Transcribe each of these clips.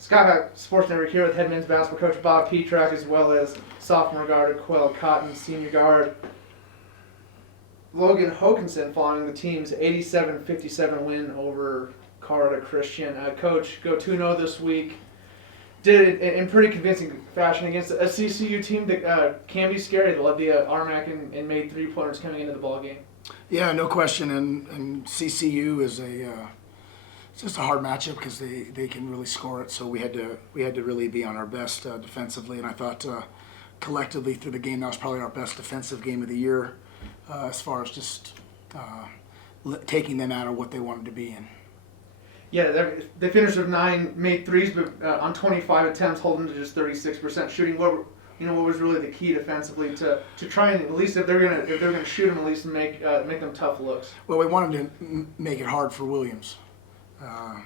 Skyhawk Sports Network here with head men's basketball coach Bob Pietrack, as well as sophomore guard Akuel Cotton, senior guard Logan Hokanson, following the team's 87-57 win over Colorado Christian. Coach, go 2-0 this week. Did it in pretty convincing fashion against a CCU team that can be scary. They led the Armac and made 3-pointers coming into the ball game. Yeah, no question. And CCU is it's just a hard matchup because they can really score it. So we had to really be on our best defensively. And I thought collectively through the game that was probably our best defensive game of the year as far as just taking them out of what they wanted to be in. Yeah, they finished with 9 made threes, but on 25 attempts, holding to just 36% shooting. What was really the key defensively to try and, at least if they're gonna shoot them, at least make them tough looks? Well, we wanted to make it hard for Williams. I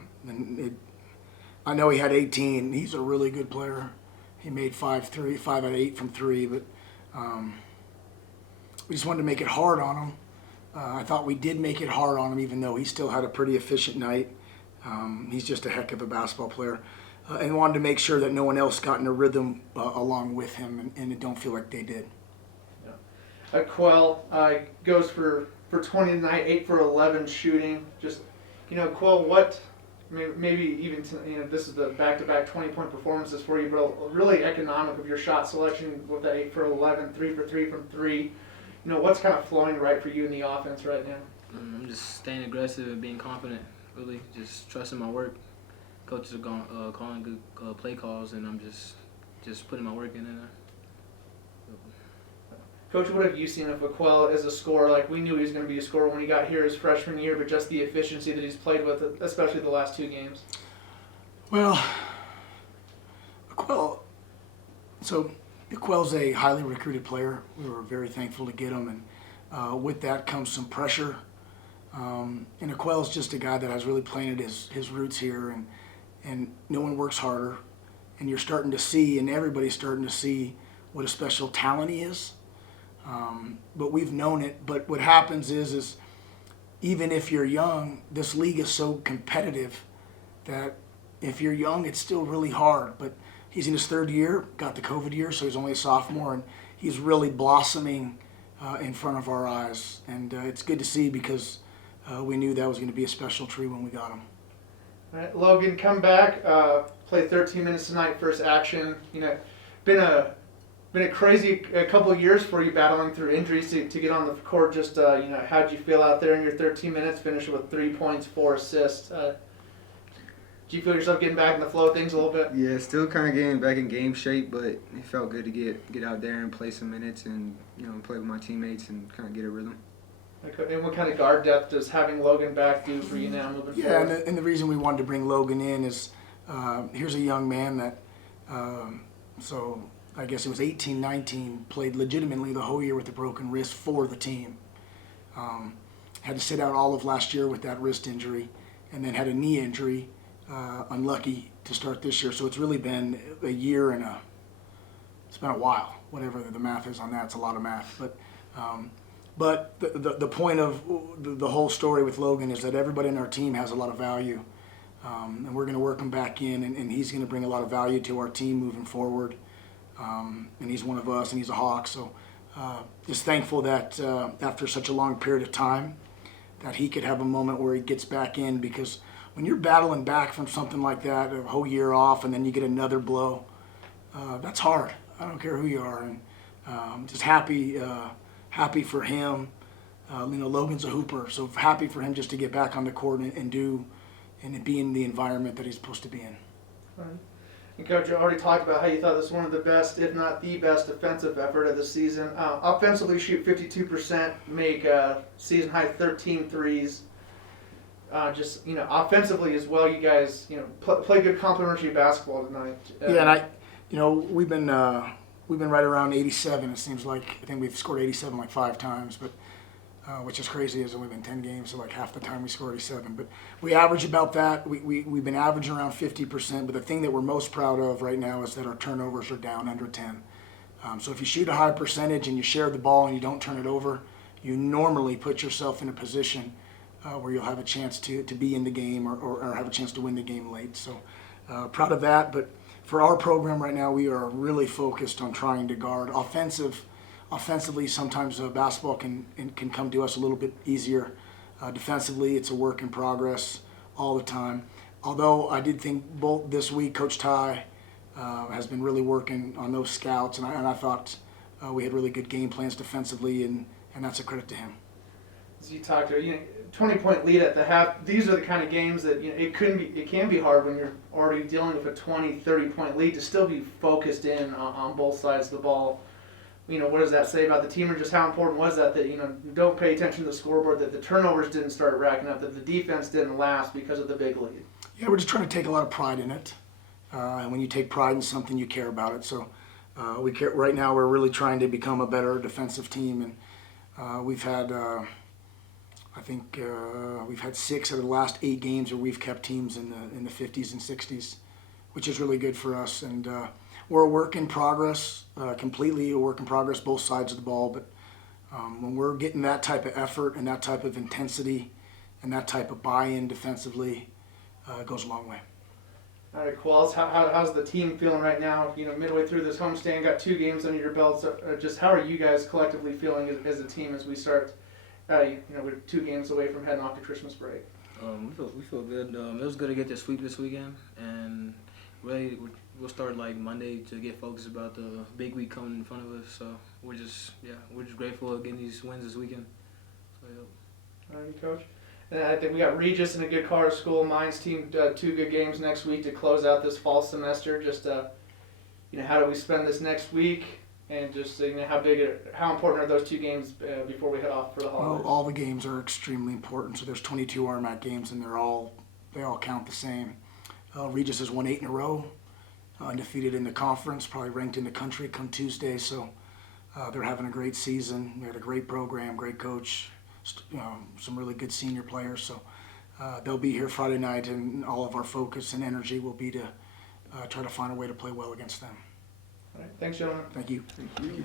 know he had 18. He's a really good player. He made 5 out of 8 from 3, but we just wanted to make it hard on him. I thought we did make it hard on him, even though he still had a pretty efficient night. He's just a heck of a basketball player, and wanted to make sure that no one else got in a rhythm along with him, and it don't feel like they did. Yeah. Akuel goes for 20 tonight, 8 for 11 shooting. Just, Akuel, what maybe even this is the back-to-back 20-point performances for you, but really economic of your shot selection with that 8 for 11, 3 for 3 from 3. What's kind of flowing right for you in the offense right now? I'm just staying aggressive and being confident. Really, just trusting my work. Coaches are calling good play calls, and I'm just putting my work in there. Coach, what have you seen of Akuel as a scorer? Like, we knew he was going to be a scorer when he got here his freshman year, but just the efficiency that he's played with, especially the last 2 games. Well, Akuel's a highly recruited player. We were very thankful to get him, and with that comes some pressure. And Akuel's just a guy that has really planted his roots here, and no one works harder. And you're starting to see, and everybody's starting to see, what a special talent he is. But we've known it. But what happens is even if you're young, this league is so competitive that if you're young, it's still really hard. But he's in his 3rd year, got the COVID year, so he's only a sophomore, and he's really blossoming in front of our eyes. And it's good to see because we knew that was going to be a special tree when we got him. All right, Logan, come back, play 13 minutes tonight, first action. Been a crazy couple of years for you, battling through injuries to get on the court. Just how'd you feel out there in your 13 minutes, finishing with 3 points, 4 assists? Do you feel yourself getting back in the flow of things a little bit? Yeah, still kind of getting back in game shape, but it felt good to get out there and play some minutes and play with my teammates and kind of get a rhythm. And what kind of guard depth does having Logan back do for you now moving forward? Yeah, and the reason we wanted to bring Logan in is here's a young man that, so I guess it was 18, 19, played legitimately the whole year with a broken wrist for the team. Had to sit out all of last year with that wrist injury, and then had a knee injury, unlucky to start this year. So it's really been a year and it's been a while, whatever the math is on that. It's a lot of math. But the point of the whole story with Logan is that everybody in our team has a lot of value, and we're going to work him back in, and he's going to bring a lot of value to our team moving forward. And he's one of us, and he's a Hawk. So just thankful that after such a long period of time that he could have a moment where he gets back in, because when you're battling back from something like that, a whole year off, and then you get another blow, that's hard. I don't care who you are. And just happy for him. Logan's a hooper, so happy for him just to get back on the court and be in the environment that he's supposed to be in. Right. And Coach, you already talked about how you thought this was one of the best, if not the best, defensive effort of the season. Offensively, shoot 52%, make season high 13 threes. Offensively as well, you guys, play good complementary basketball tonight. Yeah, and we've been right around 87. It seems like I think we've scored 87 like 5 times, but which is crazy. It's only been 10 games, so like half the time we score 87. But we average about that. We've been averaging around 50%. But the thing that we're most proud of right now is that our turnovers are down under 10. So if you shoot a high percentage and you share the ball and you don't turn it over, you normally put yourself in a position where you'll have a chance to be in the game or have a chance to win the game late. So proud of that. But for our program right now, we are really focused on trying to guard offensively. Sometimes basketball can come to us a little bit easier. Defensively, it's a work in progress all the time. Although I did think both this week, Coach Ty has been really working on those scouts, and I thought we had really good game plans defensively, and that's a credit to him. As you talked to, 20-point lead at the half. These are the kind of games that it can be hard when you're already dealing with a 20, 30-point lead to still be focused in on both sides of the ball. What does that say about the team, or just how important was that don't pay attention to the scoreboard, that the turnovers didn't start racking up, that the defense didn't last because of the big lead? Yeah, we're just trying to take a lot of pride in it. And when you take pride in something, you care about it. So we care. Right now, we're really trying to become a better defensive team, and we've had, I think, we've had 6 out of the last 8 games where we've kept teams in the 50s and 60s, which is really good for us. And we're a work in progress, completely a work in progress, both sides of the ball. But when we're getting that type of effort and that type of intensity and that type of buy-in defensively, it goes a long way. All right, Qualls, how's the team feeling right now? Midway through this homestand, got 2 games under your belts. Just how are you guys collectively feeling as a team as we start? We're 2 games away from heading off to Christmas break. We feel good. It was good to get the sweep this weekend, and really we'll start like Monday to get focused about the big week coming in front of us. So we're just grateful of getting these wins this weekend. So, yeah. All right, Coach. And I think we got Regis in a good Colorado School. Mine's team 2 good games next week to close out this fall semester. Just how do we spend this next week, and just how important are those 2 games before we head off for the holidays? Well, all the games are extremely important. So there's 22 RMAC games, and they all count the same. Regis has won 8 in a row, undefeated in the conference, probably ranked in the country come Tuesday. So they're having a great season. We had a great program, great coach, some really good senior players. So they'll be here Friday night, and all of our focus and energy will be to try to find a way to play well against them. All right, thanks, gentlemen. Thank you. Thank you.